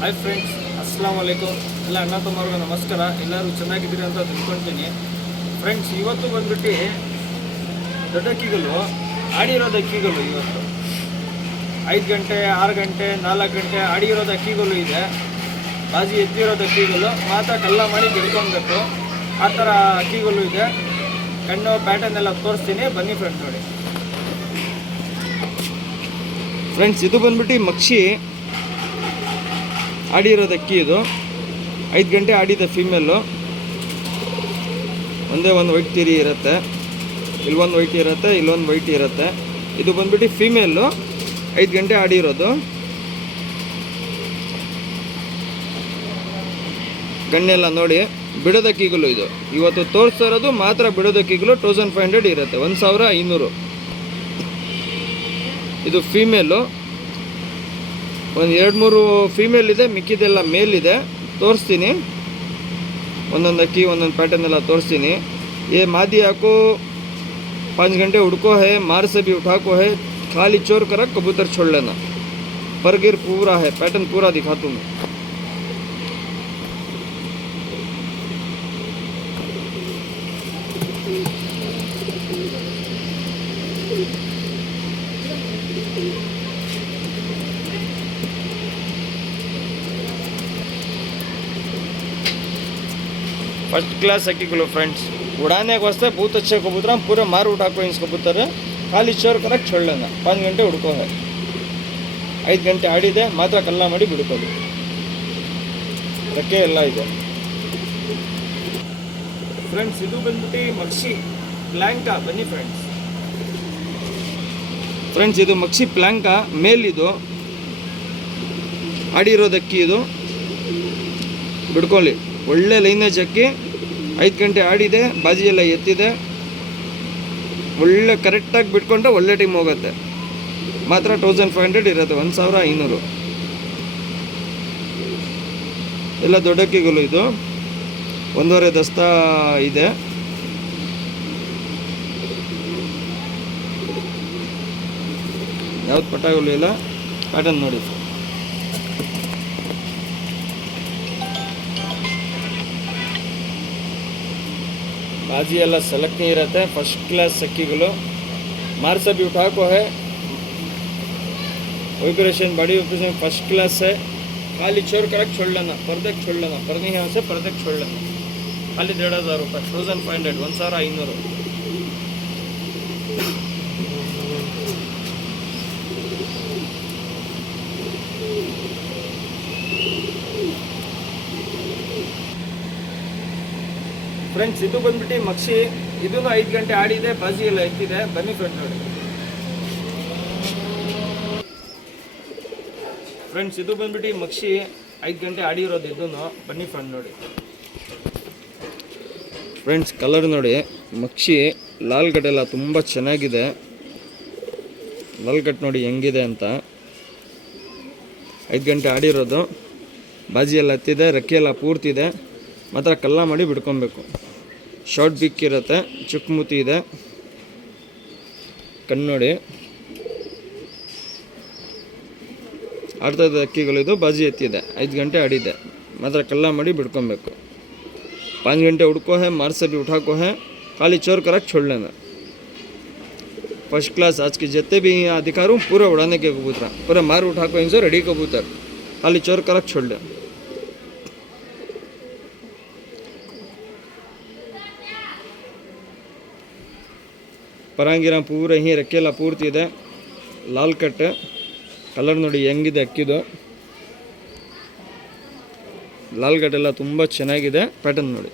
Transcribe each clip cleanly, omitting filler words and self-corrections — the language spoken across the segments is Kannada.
Hi friends, ಅಸ್ಸಲಾಮ್ ವಲೈಕುಮ್. ಎಲ್ಲ ಅಣ್ಣ ತಮ್ಮವ್ರಿಗೆ ನಮಸ್ಕಾರ. ಎಲ್ಲರೂ ಚೆನ್ನಾಗಿದ್ದೀರಿ ಅಂತ ತಿಳ್ಕೊಳ್ತೀನಿ. ಫ್ರೆಂಡ್ಸ್, ಇವತ್ತು ಬಂದ್ಬಿಟ್ಟು ದೊಡ್ಡ ಅಕ್ಕಿಗಳು ಆಡಿರೋದು ಅಕ್ಕಿಗಳು ಇವತ್ತು 5 ಗಂಟೆ 6 ಗಂಟೆ 4 ಗಂಟೆ ಆಡಿರೋದು ಅಕ್ಕಿಗಳು ಇದೆ. ಬಾಜಿ ಎತ್ತಿರೋದು ಅಕ್ಕಿಗಳು ಮಾತ್ರ ಕಲ್ಲ ಮಾಡಿ ಗೆಲ್ಕೊಬೇಕು. ಆ ಥರ ಅಕ್ಕಿಗಳು ಇದೆ. ಕಣ್ಣು ಪ್ಯಾಟರ್ನ್ ಎಲ್ಲ ತೋರಿಸ್ತೀನಿ, ಬನ್ನಿ ಫ್ರೆಂಡ್ಸ್ ನೋಡಿ. ಫ್ರೆಂಡ್ಸ್, ಇದು ಬಂದ್ಬಿಟ್ಟು ಮಕ್ಷಿ ಆಡಿರೋದು ಅಕ್ಕಿ. ಇದು 5 ಗಂಟೆ ಆಡಿದ ಫೀಮೇಲು. ಒಂದೇ ಒಂದು ವೈಟ್ ತೀರಿ ಇರುತ್ತೆ, ಇಲ್ಲೊಂದು ವೈಟ್ ಇರುತ್ತೆ, ಇಲ್ಲೊಂದು ವೈಟ್ ಇರುತ್ತೆ. ಇದು ಬಂದ್ಬಿಟ್ಟು ಫೀಮೇಲು 5 ಗಂಟೆ ಆಡಿರೋದು. ಕಣ್ಣೆಲ್ಲ ನೋಡಿ, ಬಿಡೋದಕ್ಕಿಗಳು ಇದು ಇವತ್ತು ತೋರಿಸ್ತಾ ಇರೋದು ಮಾತ್ರ. ಬಿಡೋದಕ್ಕಿಗಳು 1500 ಇರುತ್ತೆ, 1500. ಇದು ಫೀಮೇಲು. ಒಂದು 2-3 ಫೀಮೇಲ್ ಇದೆ, ಮಿಕ್ಕಿದೆಲ್ಲ ಮೇಲಿದೆ. ತೋರಿಸ್ತೀನಿ, ಒಂದೊಂದು ಅಕ್ಕಿ ಒಂದೊಂದು ಪ್ಯಾಟರ್ನ್ ಎಲ್ಲ ತೋರಿಸ್ತೀನಿ. ये मादी आपको 5 घंटे उड़को है, मार से भी उठा को है, खाली चोर कर कबूतर छोड़ लेना. परगिर पूरा है, पैटर्न पूरा दिखाता हूँ मैं. फर्स्ट क्लास अक्कीಗಳು फ्रेंड्स. उड़ाने के वास्ते बहुत अच्छे कबूतर. हम पूरे मार उठा को इस कबूतर खाली चोर करके छोड़ लेना. 5 घंटे उड़को है, 5 ಗಂಟೆ ಆಡಿದೆ ಮಾತ್ರ ಕಲ್ಲ ಮಾಡಿ ಬಿಡ್ಕೊಳ್ಳಿ. ರೆಕ್ಕೆ ಎಲ್ಲ ಇದೆ ಫ್ರೆಂಡ್ಸ್. ಇದು ಬಂದ್ಬಿಟ್ಟು ಮಕ್ಷಿ ಪ್ಲ್ಯಾಂಕಾ. ಬನ್ನಿ ಫ್ರೆಂಡ್ಸ್. ಫ್ರೆಂಡ್ಸ್, ಇದು ಮಕ್ಷಿ ಪ್ಲ್ಯಾಂಕಾ ಮೇಲಿದು ಆಡಿರೋದಕ್ಕಿ. ಇದು ಬಿಡ್ಕೊಳ್ಳಿ. ಒಳ್ಳೆ ಲೈನೇಜ್ ಅಕ್ಕಿ. 5 ಗಂಟೆ ಆಡಿದೆ, ಬಾಜಿ ಎಲ್ಲ ಎತ್ತಿದೆ. ಒಳ್ಳೆ ಕರೆಕ್ಟಾಗಿ ಬಿಟ್ಕೊಂಡ್ರೆ ಒಳ್ಳೆ ಟೈಮ್ ಹೋಗುತ್ತೆ. ಮಾತ್ರ 1500 ಇರುತ್ತೆ, 1500. ಎಲ್ಲ ದೊಡ್ಡಕ್ಕಿಗಳು. ಇದು 1.5 ದಸ್ತಾ ಇದೆ. ಯಾವ್ದು ಪಟಾಗಳು ಇಲ್ಲ. ಪ್ಯಾಟರ್ನ್ ನೋಡಿ. बाजी ಎಲ್ಲ ಸೆಲೆಕ್ಟ್ ಇರುತ್ತೆ. ಫಸ್ಟ್ ಕ್ಲಾಸ್ ಅಕ್ಕಿಗಳು. मार से भी उठा को है, vibration body vibration first class है. खाली चोर करके छोड़ लेना, पर्दे छोड़ लेना. पर्दे यहाँ से पर्दे छोड़ लेना. खाली 1500 रुपये, 1500, 1500. ಫ್ರೆಂಡ್ಸ್, ಇದು ಬಂದ್ಬಿಟ್ಟು ಮಕ್ಷಿ. ಇದೂ 5 ಗಂಟೆ ಆಡಿದೆ, ಬಾಜಿ ಎಲ್ಲ ಎತ್ತಿದೆ. ಬನ್ನಿ ಫ್ರೆಂಡ್ಸ್ ನೋಡಿ. ಫ್ರೆಂಡ್ಸ್, ಇದು ಬಂದ್ಬಿಟ್ಟು ಮಕ್ಷಿ 5 ಗಂಟೆ ಆಡಿರೋದು. ಇದೂ ಬನ್ನಿ ಫ್ರೆಂಡ್ ನೋಡಿ. ಫ್ರೆಂಡ್ಸ್, ಕಲರ್ ನೋಡಿ. ಮಕ್ಷಿ ಲಾಲ್ ಕಟ್ ಎಲ್ಲ ತುಂಬ ಚೆನ್ನಾಗಿದೆ. ಲಾಲ್ ಕಟ್ ನೋಡಿ ಹೆಂಗಿದೆ ಅಂತ. 5 ಗಂಟೆ ಆಡಿರೋದು, ಬಾಜಿ ಎಲ್ಲ ಎತ್ತಿದೆ, ರೆಕ್ಕೆ ಎಲ್ಲ ಪೂರ್ತಿದೆ. ಮಾತ್ರ ಕಲ್ಲ ಮಾಡಿ ಬಿಡ್ಕೊಬೇಕು. ಶಾರ್ಟ್ ಬಿಕ್ ಇರುತ್ತೆ, ಚುಕ್ಮುತಿ ಇದೆ. ಕಣ್ಣು ನೋಡಿ. ಆಡ್ತದ ಅಕ್ಕಿಗಳಿದು. ಬಾಜಿ ಎತ್ತಿದೆ, 5 ಗಂಟೆ ಆಡಿದೆ. ಮಾತ್ರ ಕಲ್ಲ ಮಾಡಿ ಬಿಡ್ಕೊಬೇಕು. 5 घंटे उड़को है, मार से भी उठा को है, खाली चोर करके छोड़ लेना. First class. आज के जितने भी यहाँ दिखा रहा हूँ पूरा उड़ाने के कबूतर, पूरा मार उठा को इनसे रेडी कबूतर, खाली चोर करके छोड़ ले. ಪರಾಂಗಿರ ಪೂರ ಹಿಂಗೆ ರೆಕ್ಕೆಲ್ಲ ಪೂರ್ತಿ ಇದೆ. ಲಾಲ್ ಕಟ್. ಕಲರ್ ನೋಡಿ ಹೆಂಗಿದೆ ಅಕ್ಕಿದು. ಲಾಲ್ ಕಟ್ ಎಲ್ಲ ತುಂಬ ಚೆನ್ನಾಗಿದೆ. ಪ್ಯಾಟರ್ನ್ ನೋಡಿ.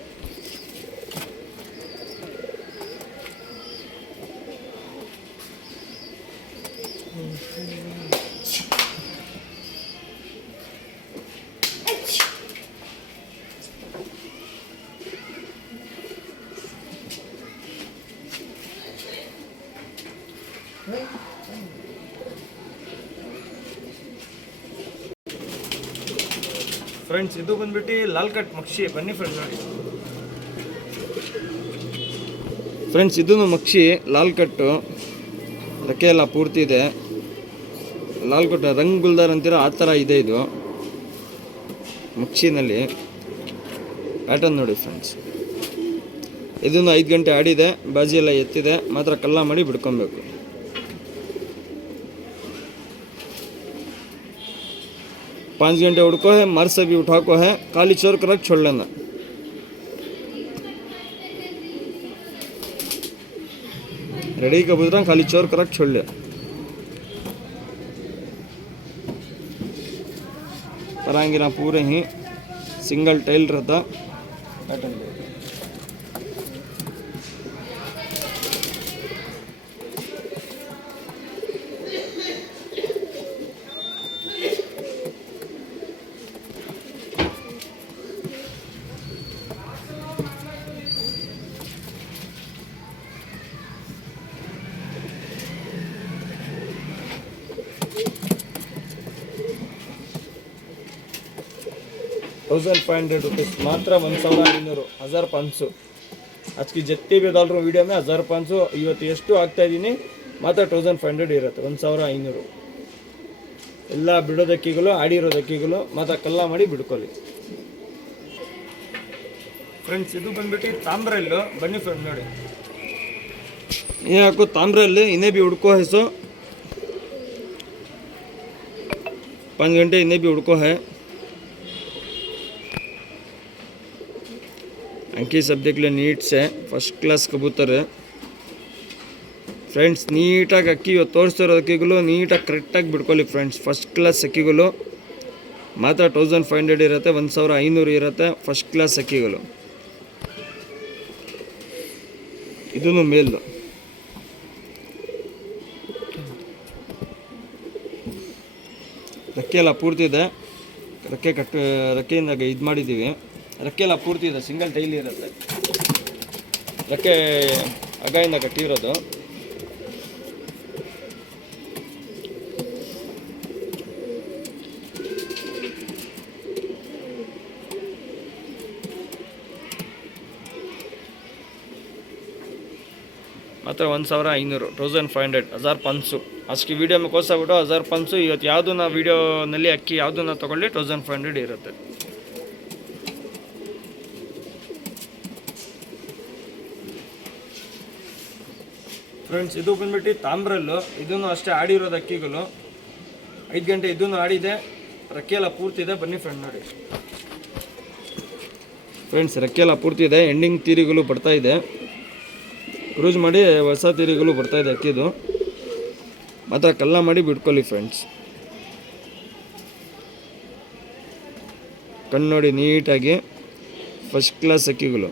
ಫ್ರೆಂಡ್ಸ್, ಇದು ಬಂದ್ಬಿಟ್ಟು ಲಾಲ್ ಕಟ್ ಮಕ್ಷಿ. ಬನ್ನಿ ಫ್ರೆಂಡ್ಸ್ ನೋಡಿ. ಫ್ರೆಂಡ್ಸ್, ಇದೂ ಮಕ್ಷಿ ಲಾಲ್ ಕಟ್ಟು. ರೆಕ್ಕೆ ಎಲ್ಲ ಪೂರ್ತಿ ಇದೆ. ಲಾಲ್ ಕಟ್ ರಂಗ್ ಗುಲ್ದಾರ್ ಅಂತೀರ ಆ ಥರ ಇದೆ ಇದು. ಮಿಕ್ಸಿನಲ್ಲಿ ಪ್ಯಾಟರ್ನ್ ನೋಡಿ ಫ್ರೆಂಡ್ಸ್. ಇದನ್ನು 5 ಗಂಟೆ ಆಡಿದೆ, ಬಾಜಿ ಎಲ್ಲ ಎತ್ತಿದೆ, ಮಾತ್ರ ಕಲ್ಲ ಮಾಡಿ ಬಿಡ್ಕೊಬೇಕು. पाँच घंटे उड़को है, मर से भी उठा को है, काली चोर कर छोड़ लेना. रेडी कबूतर खाली चोर कर छोड़ ले. परांगिरा पूरे ही सिंगल टेल रहता. पैटर्न 1500 रुपीस मात्र. 1500 1500 आज की जत्ती भी डाल रहा हूँ वीडियो में. 1500 ಇವತ್ತು ಎಷ್ಟು ಆಗ್ತಾ ಇದ್ದೀನಿ ಮಾತ್ರ 1500 ಇರುತ್ತೆ. 1500 ಎಲ್ಲ ಬಿಡೋದಕ್ಕಿಗಳು ಆಡಿರೋದಕ್ಕಿಗಳು ಮಾತ್ರ ಕಲ್ಲ ಮಾಡಿ ಬಿಡ್ಕೊಳ್ಳಿ ಫ್ರೆಂಡ್ಸ್. ಇದು ಬಂದ್ಬಿಟ್ಟು ತಾಮ್ರಲ್ಲು. ಬನ್ನಿ ಫ್ರೆಂಡ್ ನೋಡಿ, ये आपको ताम्रल इन्हें भी उड़को है. सो 5 घंटे इन्हें भी उड़को है. अंकी सब देख लो, नीट से फर्स्ट क्लास कबूतर है फ्रेंड्स. नीटाಗಿ ಅಕ್ಕಿ ತೋರಿಸ್ತಿರೋ ಅಕ್ಕಿಗಳು ನೀಟಾಗಿ ಕರೆಕ್ಟಾಗಿ ಬಿಡ್ಕೊಳ್ಳಿ ಫ್ರೆಂಡ್ಸ್. ಫಸ್ಟ್ ಕ್ಲಾಸ್ ಅಕ್ಕಿಗಳು ಮಾತ್ರ 1500 ಇರುತ್ತೆ, 1500 ಇರುತ್ತೆ ಫಸ್ಟ್ ಕ್ಲಾಸ್ ಅಕ್ಕಿಗಳು. ಇದೂ ಮೇಲ್ದು. ರೆಕ್ಕೆ ಎಲ್ಲ ಪೂರ್ತಿ ಇದೆ, ರೆಕ್ಕೆಯಿಂದ ಇದು ಮಾಡಿದ್ದೀವಿ. ರೆಕ್ಕೆ ಎಲ್ಲ ಪೂರ್ತಿ ಇದೆ, ಸಿಂಗಲ್ ಟೈಲ್ ಇರುತ್ತೆ. ರೆಕ್ಕೆ ಹಗ್ಗದಿಂದ ಕಟ್ಟಿರೋದು. मात्र 1500 1500 1500 आज की वीडियो में कोसा बिटो 1500. ಇವತ್ತು ಯಾವುದು ನಾ ವಿಡಿಯೋನಲ್ಲಿ ಅಕ್ಕಿ ಯಾವುದನ್ನ ತಗೊಳ್ಳಿ 1500 ಇರುತ್ತೆ ಫ್ರೆಂಡ್ಸ್. ಇದು ಬಂದ್ಬಿಟ್ಟು ತಾಮ್ರಲ್ಲು. ಇದನ್ನು ಅಷ್ಟೇ ಆಡಿರೋದು ಅಕ್ಕಿಗಳು. 5 ಗಂಟೆ ಇದನ್ನು ಆಡಿದೆ, ರೆಕ್ಕೆ ಎಲ್ಲ ಪೂರ್ತಿ ಇದೆ. ಬನ್ನಿ ಫ್ರೆಂಡ್ ನೋಡಿ ಫ್ರೆಂಡ್ಸ್, ರೆಕ್ಕೆ ಎಲ್ಲ ಪೂರ್ತಿ ಇದೆ. ಎಂಡಿಂಗ್ ತೀರಿಗಳು ಬರ್ತಾ ಇದೆ, ಕ್ರೂಸ್ ಮಾಡಿ ಹೊಸ ತೀರಿಗಳು ಬರ್ತಾ ಇದೆ ಅಕ್ಕಿದು. ಮಾತ್ರ ಕಲ್ಲ ಮಾಡಿ ಬಿಡ್ಕೊಳ್ಳಿ ಫ್ರೆಂಡ್ಸ್. ಕಣ್ಣು ನೋಡಿ ನೀಟಾಗಿ ಫಸ್ಟ್ ಕ್ಲಾಸ್ ಅಕ್ಕಿಗಳು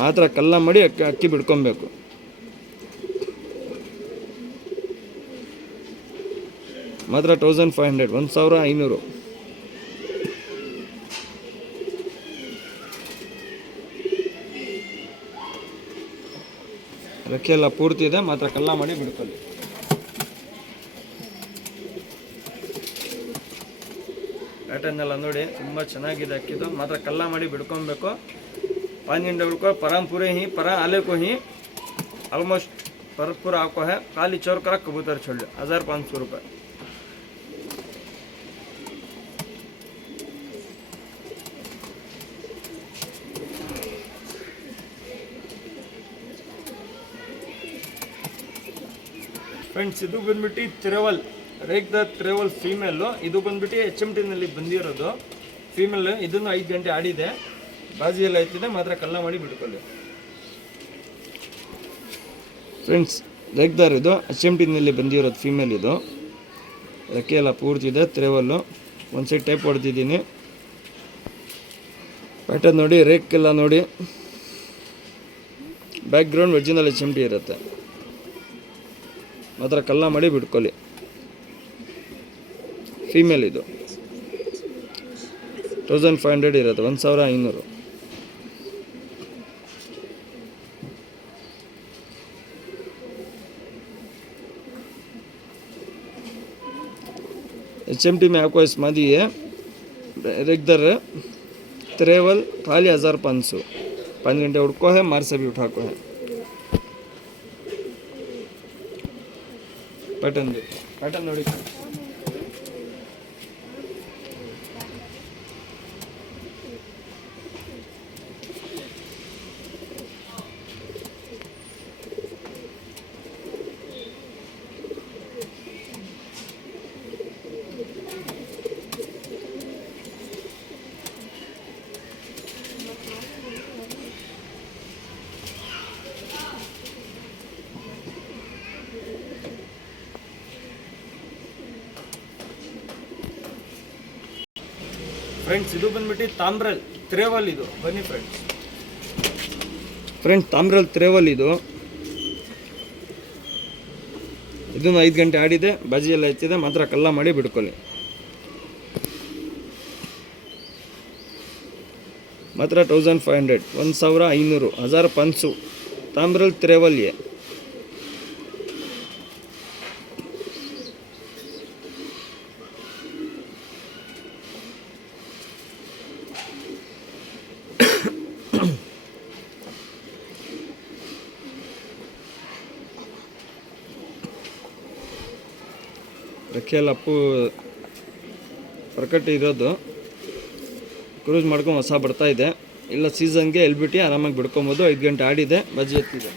ಮಾತ್ರ ಕಲ್ಲ ಮಾಡಿ ಅಕ್ಕಿ ಬಿಡ್ಕೊಬೇಕು. ಮಾತ್ರ 1500 1500. ರೆಕ್ಕೆ ಎಲ್ಲ ಪೂರ್ತಿ ಇದೆ, ಮಾತ್ರ ಕಲ್ಲ ಮಾಡಿ ಬಿಡ್ಕೊಳ್ಳಿ. ಪ್ಯಾಟರ್ನ್ ಎಲ್ಲ ನೋಡಿ ತುಂಬ ಚೆನ್ನಾಗಿದೆ ಅಕ್ಕಿದು. ಮಾತ್ರ ಕಲ್ಲ ಮಾಡಿ ಬಿಡ್ಕೊಬೇಕು. 5 घंटे बिड़को परम पूरे ही पर आले को ही ऑलमोस्ट पर पूरा आपको है. खाली चोर करा कबूतर छोड़ 1500 रुपये. ಫ್ರೆಂಡ್ಸ್, ಇದು ಬಂದ್ಬಿಟ್ಟು ತಿರವಲ್ ರೇಕ್ ದ ತಿರವಲ್ ಫೀಮೇಲು. ಇದು ಬಂದ್ಬಿಟ್ಟು HMT ನಲ್ಲಿ ಬಂದಿರೋದು ಫೀಮೇಲ್. ಇದನ್ನು 5 ಗಂಟೆ ಆಡಿದೆ, ಬಾಜಿ ಎಲ್ಲ ಐತಿದೆ, ಮಾತ್ರ ಕಲ್ಲ ಮಾಡಿ ಬಿಡ್ಕೊಳ್ಳಿ ಫ್ರೆಂಡ್ಸ್. ರೇಕ್ ದಾರ್ ಇದು HMT ನಲ್ಲಿ ಬಂದಿರೋದು ಫೀಮೇಲ್. ಇದು ರೆಕ್ಕೆ ಎಲ್ಲ ಪೂರ್ತಿ ಇದೆ, ತಿರವಲ್ಲು. ಒಂದು ಸೈಡ್ ಟೈಪ್ ಹೊಡೆದಿದ್ದೀನಿ. ಪ್ಯಾಟರ್ನ್ ನೋಡಿ, ರೇಕ್ ಎಲ್ಲ ನೋಡಿ. ಬ್ಯಾಕ್ ಗ್ರೌಂಡ್ ಒರಿಜಿನಲ್ HMT ಇರುತ್ತೆ, ಮಾತ್ರ ಕಲ್ಲ ಮಾಡಿ ಬಿಡ್ಕೊಳ್ಳಿ. ಫೀಮೇಲ್ ಇದು 1500 ಇರುತ್ತೆ, 1500. HMT में आपको इसमें दी है रेगदर तिरेवल खाली 1500. 5 घंटे उड़को है, मार से भी उठा को है. पैटर्न देखो, पैटर्न ನೋಡಿ ಫ್ರೆಂಡ್ಸ್ ಇದು ಬಂದ್ಬಿಟ್ಟು ತಾಮ್ರಲ್ ತ್ರೇವಲ್ ಇದು. ಬನ್ನಿ ಫ್ರೆಂಡ್ಸ್ ತಾಮ್ರಲ್ ತ್ರೇವಲ್ ಇದು. ಇದನ್ನು 5 ಗಂಟೆ ಆಡಿದೆ, ಬಾಜಿ ಎಲ್ಲ ಹೆಚ್ಚಿದೆ, ಮಾತ್ರ ಕಲ್ಲ ಮಾಡಿ ಬಿಡ್ಕೊಳ್ಳಿ. ಮಾತ್ರ 1500 1500 1500 ತಾಮ್ರಲ್ ತ್ರೇವಲ್ ಎ. ರೆಕ್ಕೆಲ್ಲ ಅಪ್ಪು ಪ್ರಕಟ ಇರೋದು, ಕ್ರೂಸ್ ಮಾಡ್ಕೊಂಡು ಹೊಸ ಬರ್ತಾ ಇದೆ. ಇಲ್ಲ ಸೀಸನ್ಗೆ ಎಲ್ಬಿಟ್ಟು ಆರಾಮಾಗಿ ಬಿಡ್ಕೊಬೋದು. 5 ಗಂಟೆ ಆಡಿದೆ, ಬಜ್ಜಿ ಎತ್ತಿದೆ.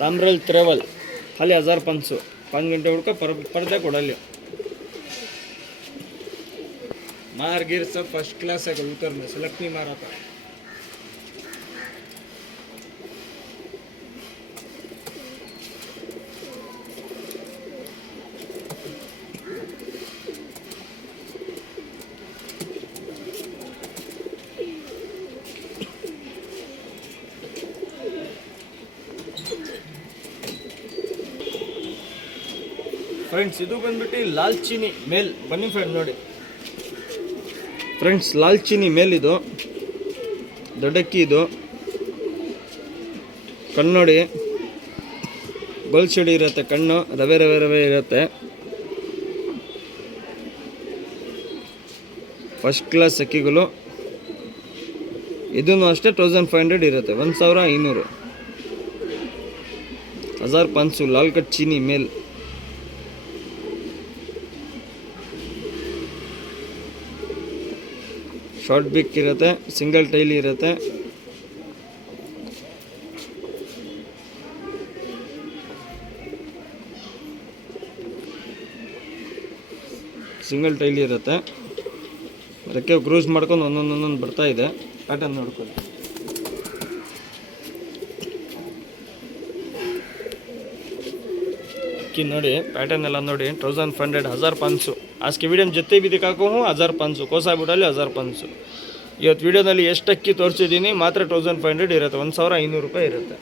ತಾಮ್ರಲ್ ತ್ರೇವಲ್ ಖಾಲಿ 1500 5 ಗಂಟೆ ಹುಡ್ಕೊ ಪರ್ದೆ ಕೊಡಲಿ. मार गिर सब फर्स्ट क्लास है कबूतर में, सेलेक्ट नहीं मारा था. ಫ್ರೆಂಡ್ಸ್ ಇದು ಬಂದ್ಬಿಟ್ಟು ಲಾಲ್ಚಿನಿ ಮೇಲ್. ಬನ್ನಿ ಫ್ರೆಂಡ್ ನೋಡಿ ಫ್ರೆಂಡ್ಸ್, ಲಾಲ್ಚಿನಿ ಮೇಲ್ ಇದು. ದೊಡ್ಡಕ್ಕಿ ಇದು. ಕಣ್ಣು ನೋಡಿ, ಗೋಲ್ ಶೇಡಿ ಇರುತ್ತೆ ಕಣ್ಣು, ರವೆ ರವೆ ರವೆ ಇರುತ್ತೆ. ಫಸ್ಟ್ ಕ್ಲಾಸ್ ಅಕ್ಕಿಗಳು. ಇದನ್ನು ಅಷ್ಟೇ 1500 ಇರುತ್ತೆ, 1500 1500 ಲಾಲ್ ಕಟ್ ಚೀನಿ ಮೇಲ್. ಶಾರ್ಟ್ ಬಿಕ್ ಇರುತ್ತೆ, ಸಿಂಗಲ್ ಟೈಲ್ ಇರುತ್ತೆ. ಸಿಂಗಲ್ ಟೈಲ್ ಇರುತ್ತೆ. ಅದಕ್ಕೆ ಕ್ರೂಸ್ ಮಾಡ್ಕೊಂಡು ಒಂದೊಂದು ಬರ್ತಾ ಇದೆ. ಪ್ಯಾಟರ್ನ್ ನೋಡ್ಕೊಳ್ಳಿ. ಅಕ್ಕಿ ನೋಡಿ, ಪ್ಯಾಟರ್ನ್ ಎಲ್ಲ ನೋಡಿ. 1500 1500 आज के वीडियो में जितने भी दिखाको हूँ 1500 कोसा बिडली 1500. ಇವತ್ತು ವಿಡಿಯೋದಲ್ಲಿ ಎಷ್ಟು ಅಕ್ಕಿ ತೋರಿಸಿದ್ದೀನಿ, ಮಾತ್ರ 1500 ಇರುತ್ತೆ, 1500 ರೂಪಾಯಿ ಇರುತ್ತೆ.